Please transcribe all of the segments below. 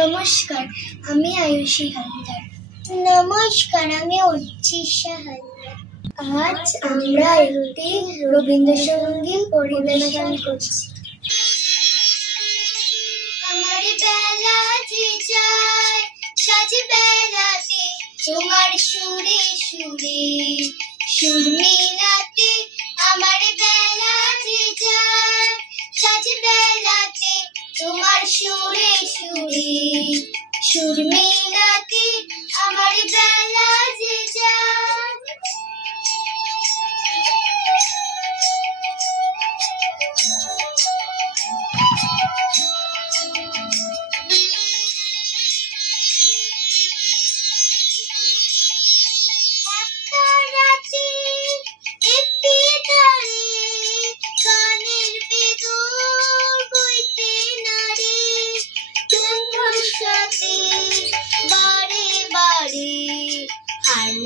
নমস্কার, আমি আয়ুষী হালদার। নমস্কার, আমি অর্চিষা হালদার। আজ আমরা একটি রবীন্দ্রসঙ্গীত পরিবেশন করছি। আমার বেলা যে যায় সাজ বেলাতে, তোমার সুরে সুরে সুর মিলাতে। আমার বেলা যে যায় সাজ বেলাতে, তোমার সুরে সুরে সুর মিলাতে। আমার বেলা যে যায়।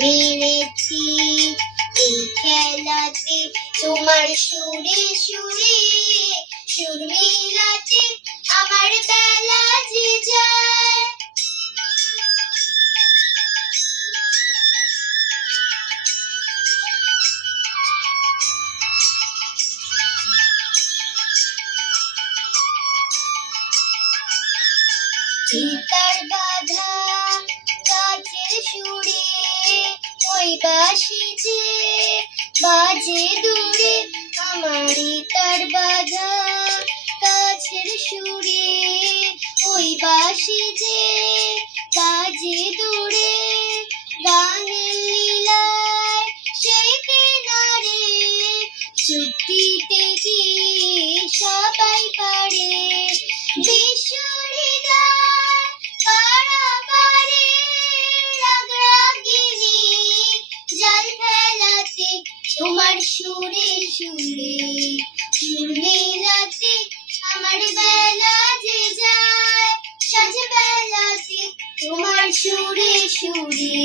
মেরেছি এই খেলাতে, তোমার সুরে সুরে সুর মিলাতে। আমার বেলা যে যায়। চিতার বাধা কাছে সুরে, ওই বাঁশি যে বাজে দূরে। আমারই তার বাধা কাছের সুরে, ওই বাঁশি যে বাজে দূরে। গানের লীলায় সেই কিনারে, সত্যিতে কি সবাই পারে। তোমার সুরে সুরে সুর মিলাতে। আমার বেলা যে যায় সাজ বেলাতে, তোমার সুরে সুরে